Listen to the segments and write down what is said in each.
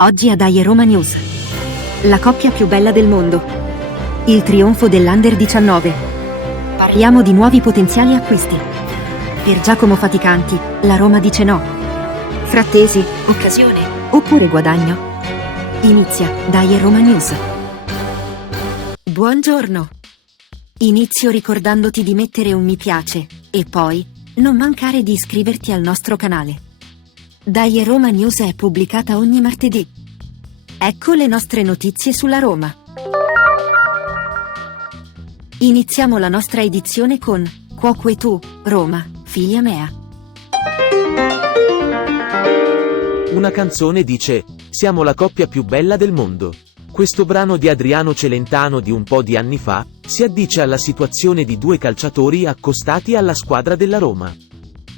Oggi a Dai Roma News. La coppia più bella del mondo. Il trionfo dell'Under 19. Parliamo di nuovi potenziali acquisti. Per Giacomo Faticanti, la Roma dice no. Frattesi, occasione, oppure guadagno? Inizia Dai Roma News. Buongiorno. Inizio ricordandoti di mettere un mi piace, e poi, non mancare di iscriverti al nostro canale. Dai Roma News è pubblicata ogni martedì. Ecco le nostre notizie sulla Roma. Iniziamo la nostra edizione con Cuoco e tu, Roma, figlia mea. Una canzone dice: siamo la coppia più bella del mondo. Questo brano di Adriano Celentano di un po' di anni fa si addice alla situazione di due calciatori accostati alla squadra della Roma.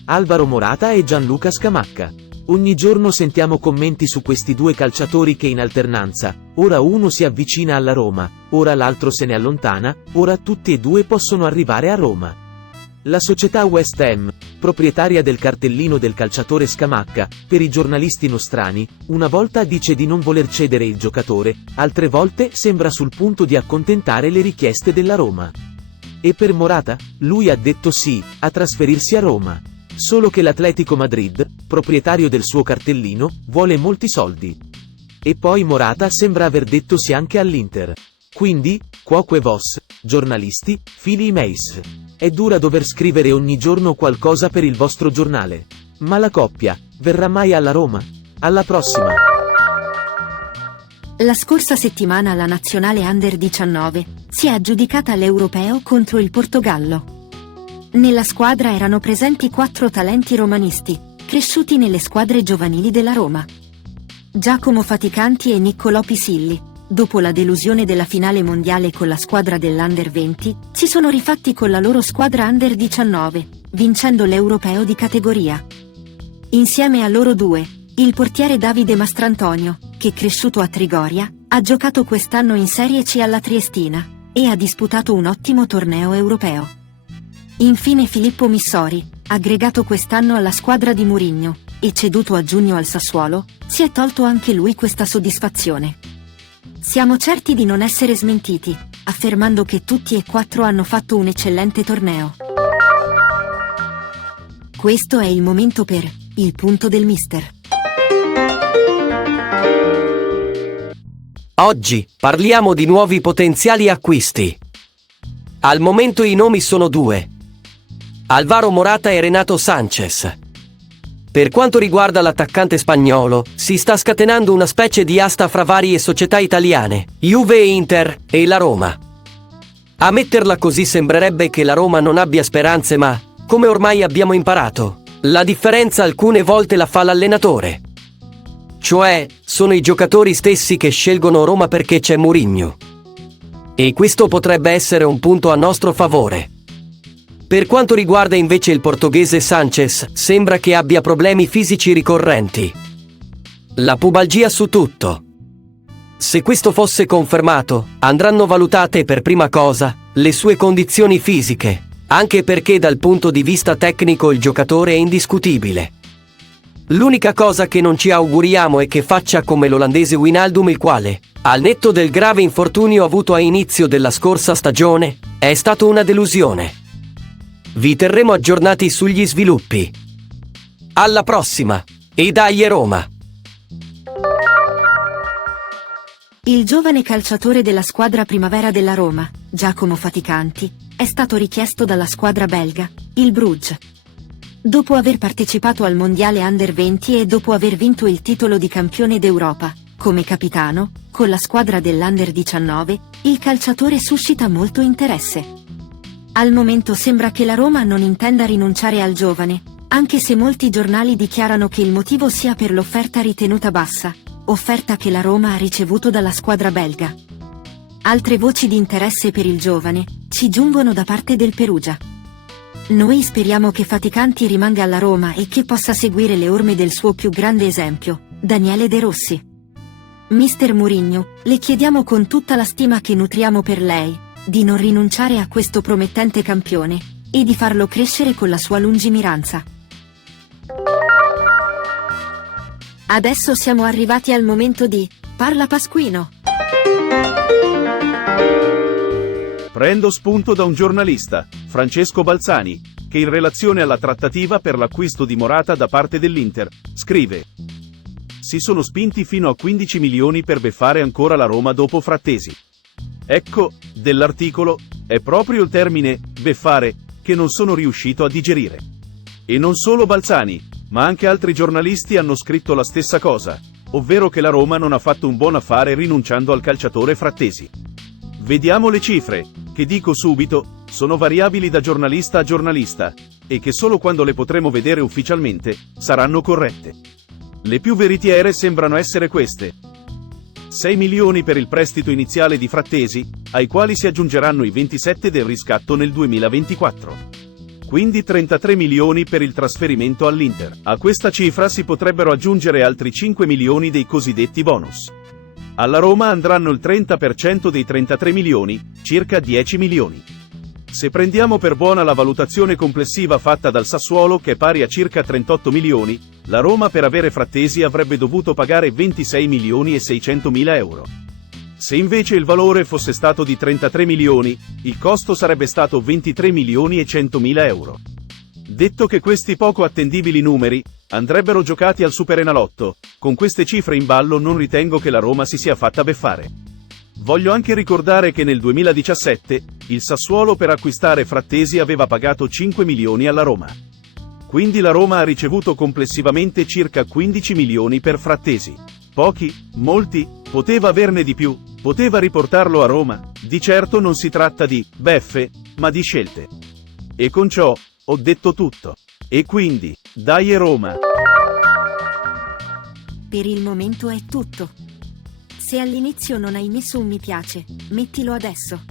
Alvaro Morata e Gianluca Scamacca. Ogni giorno sentiamo commenti su questi due calciatori che in alternanza, ora uno si avvicina alla Roma, ora l'altro se ne allontana, ora tutti e due possono arrivare a Roma. La società West Ham, proprietaria del cartellino del calciatore Scamacca, per i giornalisti nostrani, una volta dice di non voler cedere il giocatore, altre volte sembra sul punto di accontentare le richieste della Roma. E per Morata, lui ha detto sì, a trasferirsi a Roma. Solo che l'Atletico Madrid, proprietario del suo cartellino, vuole molti soldi. E poi Morata sembra aver detto sì anche all'Inter. Quindi, Cuoco e Vos, giornalisti, fili meis. È dura dover scrivere ogni giorno qualcosa per il vostro giornale. Ma la coppia, verrà mai alla Roma? Alla prossima! La scorsa settimana la nazionale Under 19 si è aggiudicata l'Europeo contro il Portogallo. Nella squadra erano presenti 4 talenti romanisti, cresciuti nelle squadre giovanili della Roma. Giacomo Faticanti e Niccolò Pisilli, dopo la delusione della finale mondiale con la squadra dell'Under 20, si sono rifatti con la loro squadra Under 19, vincendo l'Europeo di categoria. Insieme a loro due, il portiere Davide Mastrantonio, che cresciuto a Trigoria, ha giocato quest'anno in Serie C alla Triestina, e ha disputato un ottimo torneo europeo. Infine Filippo Missori, aggregato quest'anno alla squadra di Mourinho, e ceduto a giugno al Sassuolo, si è tolto anche lui questa soddisfazione. Siamo certi di non essere smentiti, affermando che tutti e 4 hanno fatto un eccellente torneo. Questo è il momento per il punto del mister. Oggi parliamo di nuovi potenziali acquisti. Al momento i nomi sono 2: Alvaro Morata e Renato Sanchez. Per quanto riguarda l'attaccante spagnolo, si sta scatenando una specie di asta fra varie società italiane, Juve e Inter, e la Roma. A metterla così sembrerebbe che la Roma non abbia speranze, ma, come ormai abbiamo imparato, la differenza alcune volte la fa l'allenatore. Cioè, sono i giocatori stessi che scelgono Roma perché c'è Mourinho. E questo potrebbe essere un punto a nostro favore. Per quanto riguarda invece il portoghese Sanchez, sembra che abbia problemi fisici ricorrenti. La pubalgia su tutto. Se questo fosse confermato, andranno valutate per prima cosa le sue condizioni fisiche, anche perché dal punto di vista tecnico il giocatore è indiscutibile. L'unica cosa che non ci auguriamo è che faccia come l'olandese Wijnaldum, il quale, al netto del grave infortunio avuto a inizio della scorsa stagione, è stato una delusione. Vi terremo aggiornati sugli sviluppi. Alla prossima, e dai Roma! Il giovane calciatore della squadra primavera della Roma, Giacomo Faticanti, è stato richiesto dalla squadra belga, il Bruges. Dopo aver partecipato al mondiale Under 20 e dopo aver vinto il titolo di campione d'Europa, come capitano, con la squadra dell'Under 19, il calciatore suscita molto interesse. Al momento sembra che la Roma non intenda rinunciare al giovane, anche se molti giornali dichiarano che il motivo sia per l'offerta ritenuta bassa, offerta che la Roma ha ricevuto dalla squadra belga. Altre voci di interesse per il giovane ci giungono da parte del Perugia. Noi speriamo che Faticanti rimanga alla Roma e che possa seguire le orme del suo più grande esempio, Daniele De Rossi. Mister Mourinho, le chiediamo con tutta la stima che nutriamo per lei, di non rinunciare a questo promettente campione, e di farlo crescere con la sua lungimiranza. Adesso siamo arrivati al momento di Parla Pasquino. Prendo spunto da un giornalista, Francesco Balzani, che in relazione alla trattativa per l'acquisto di Morata da parte dell'Inter, scrive: si sono spinti fino a 15 milioni per beffare ancora la Roma dopo Frattesi. Ecco, dell'articolo, è proprio il termine, beffare, che non sono riuscito a digerire. E non solo Balzani, ma anche altri giornalisti hanno scritto la stessa cosa, ovvero che la Roma non ha fatto un buon affare rinunciando al calciatore Frattesi. Vediamo le cifre, che dico subito, sono variabili da giornalista a giornalista, e che solo quando le potremo vedere ufficialmente, saranno corrette. Le più veritiere sembrano essere queste. 6 milioni per il prestito iniziale di Frattesi, ai quali si aggiungeranno i 27 del riscatto nel 2024. Quindi 33 milioni per il trasferimento all'Inter. A questa cifra si potrebbero aggiungere altri 5 milioni dei cosiddetti bonus. Alla Roma andranno il 30% dei 33 milioni, circa 10 milioni. Se prendiamo per buona la valutazione complessiva fatta dal Sassuolo, che è pari a circa 38 milioni, la Roma per avere Frattesi avrebbe dovuto pagare 26 milioni e 600 mila euro. Se invece il valore fosse stato di 33 milioni, il costo sarebbe stato 23 milioni e 100 mila euro. Detto che questi poco attendibili numeri andrebbero giocati al Superenalotto, con queste cifre in ballo non ritengo che la Roma si sia fatta beffare. Voglio anche ricordare che nel 2017, il Sassuolo per acquistare Frattesi aveva pagato 5 milioni alla Roma. Quindi la Roma ha ricevuto complessivamente circa 15 milioni per Frattesi. Pochi, molti, poteva averne di più, poteva riportarlo a Roma, di certo non si tratta di beffe, ma di scelte. E con ciò, ho detto tutto. E quindi, dai Roma! Per il momento è tutto. Se all'inizio non hai messo un mi piace, mettilo adesso.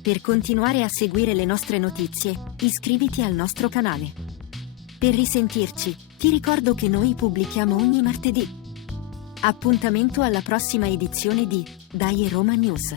Per continuare a seguire le nostre notizie, iscriviti al nostro canale. Per risentirci, ti ricordo che noi pubblichiamo ogni martedì. Appuntamento alla prossima edizione di Dai Roma News.